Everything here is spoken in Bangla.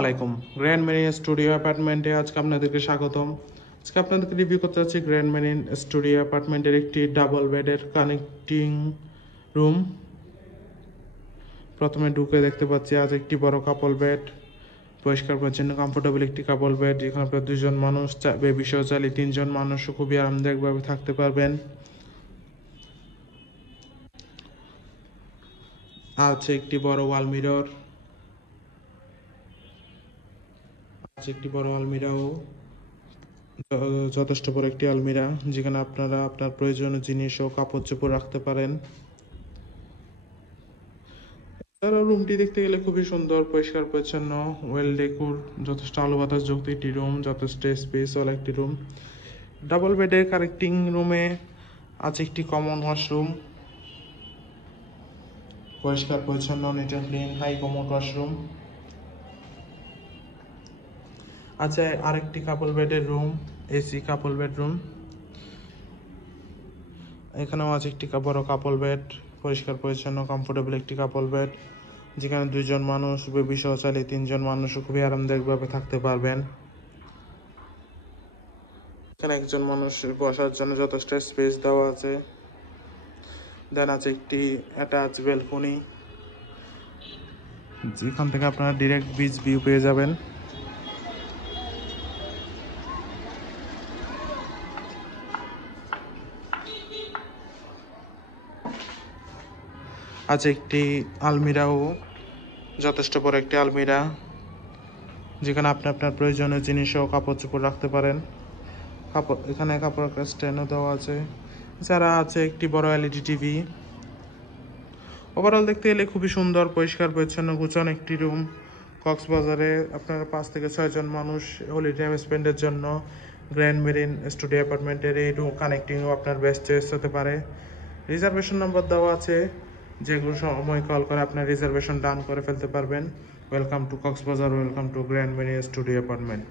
আলাইকুম। গ্র্যান্ড মেরিন স্টুডিও অ্যাপার্টমেন্টে আজকে আপনাদেরকে স্বাগতম। আজকে আপনাদেরকে রিভিউ করতে যাচ্ছি গ্র্যান্ড মেরিন স্টুডিও অ্যাপার্টমেন্টের একটি ডাবল বেডের কানেক্টিং রুম। প্রথমে ঢুকে দেখতে পাচ্ছি আজ একটি বড় কাপল বেড, পরিষ্কার পরিচ্ছন্ন কমফোর্টেবল একটি কাপল বেড, যেখানে আপনার দুজন মানুষ বেবি সহ চাইলে তিনজন মানুষ খুবই আরামদায়কভাবে থাকতে পারবেন। আছে একটি বড় ওয়াল মিরর, যথেষ্ট বড় একটি আলমিরা, যেখানে আপনারা আপনার প্রয়োজনীয় জিনিস ও কাপড় চোপড় রাখতে পারেন। এছাড়াও রুমটি দেখতে গেলে খুবই সুন্দর, পরিষ্কার পরিচ্ছন্ন, ওয়েল ডেকোর, যথেষ্ট আলো বাতাস যুক্ত একটি রুম, যথেষ্ট স্পেস ওয়ালা একটি রুম। ডাবল বেডের কানেক্টিং রুমে আছে একটি কমন ওয়াশরুম, পরিষ্কার পরিচ্ছন্ন, neat and clean, high commode washroom. আছে আরেকটি কাপল বেডের রুম, এসি কাপল বেডরুম। এখানেও আছে একটি বড় কাপল বেড, পরিষ্কার পরিচ্ছন্ন কমফোর্টেবল একটি কাপল বেড, যেখানে দুজন মানুষ বেবি সহ চাইলে তিনজন মানুষ খুবই আরামদায়কভাবে থাকতে পারবেন। এখানে একজন মানুষ বসার জন্য যথেষ্ট স্পেস দেওয়া আছে। দেন আছে একটি অ্যাটাচ ব্যালকনি, যেখান থেকে আপনারা ডিরেক্ট বিচ ভিউ পেয়ে যাবেন। আছে একটি আলমিরাও, যথেষ্ট বড় একটি আলমিরা, যেখানে আপনি আপনার প্রয়োজনীয় জিনিস ও কাপড় চোপড় রাখতে পারেন। এখানে কাপড় স্ট্যান্ডও দেওয়া আছে। এছাড়া আছে একটি বড় এলইডি টিভি। ওভারঅল দেখতে গেলে খুবই সুন্দর, পরিষ্কার পরিচ্ছন্ন, গুছানো একটি রুম। কক্সবাজারে আপনারা 5 থেকে 6 জন মানুষ হলিডে টাইম স্পেন্ডের জন্য গ্র্যান্ড মেরিন স্টুডিও অ্যাপার্টমেন্টের এই রুম কানেক্টিংও আপনার বেস্ট চয়েস হতে পারে। রিজার্ভেশন নাম্বার দেওয়া আছে, যেগুলো সময় কল করে আপনার রিজার্ভেশন ডান করে ফেলতে পারবেন। Welcome to Cox's Bazar, welcome to grand marine studio apartment.